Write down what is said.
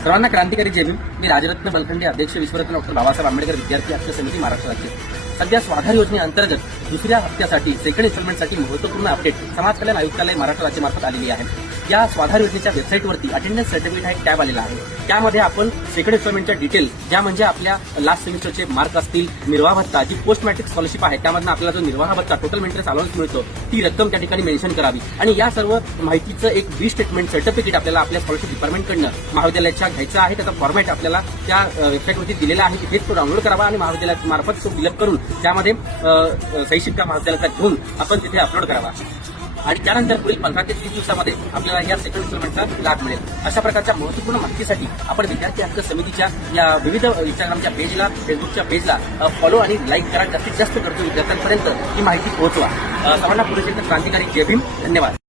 सर्वांना क्रांतिकारी जय भीम मी राजरत्न बलखंडे अध्यक्ष विश्वरत्न डॉक्टर बाबासाहेब आंबेडकर विद्यार्थी हक्क समिती महाराष्ट्र राज्य. सध्या स्वाधार योजनेअंतर्गत दुसऱ्या हप्त्यासाठी सेकंड इन्स्टॉलमेंटसाठी महत्त्वपूर्ण अपडेट समाज कल्याण आयुक्तालय महाराष्ट्र राज्यामार्फत आलेली आहे. या स्वाधार योजनेच्या वेबसाईटवरती अटेंडन्स सर्टिफिकेट हा एक टॅब आलेला आहे. त्यामध्ये आपण सेकंड इन्स्टॉलमेंटच्या डिटेल ज्या म्हणजे आपल्या लास्ट सेमिस्टरचे मार्क असतील निर्वाह भत्ता जी पोस्ट मॅट्रिक स्कॉलरशिप आहे त्यामधनं आपल्याला जो निर्वाह भत्ता टोटल मेंटेनन्स अलाउन्स मिळतो ती रक्कम त्या ठिकाणी मेन्शन करावी. आणि या सर्व माहितीचं एक बी स्टेटमेंट सर्टिफिकेट आपल्याला आपल्या स्कॉलरशिप डिपार्टमेंटकडनं महाविद्यालयाच्या घ्यायचं आहे त्याचा फॉर्मॅट आपल्याला त्या वेबसाईटवरती दिलेला आहे. तिथेच तो डाउनलोड करावा आणि महाविद्यालयामार्फत तो फिलअप करून त्यामध्ये अ, सही शिक्का महाविद्यालयाचा घेऊन आपण तिथे अपलोड करावा. आणि त्यानंतर पुढील पंधरा ते तीस दिवसामध्ये आपल्याला या सेकंड इन्स्टॉलमेंटचा लाभ मिळेल. अशा प्रकारच्या महत्त्वपूर्ण माहितीसाठी आपण विद्यार्थी हक्क समितीच्या या विविध इंस्टाग्रामच्या पेजला फेसबुकच्या पेजला फॉलो आणि लाईक करा. जास्तीत जास्त करतो विद्यार्थ्यांपर्यंत ही माहिती पोहोचवा. सर्वांना पुढे क्रांतिकारी जय भीम. धन्यवाद.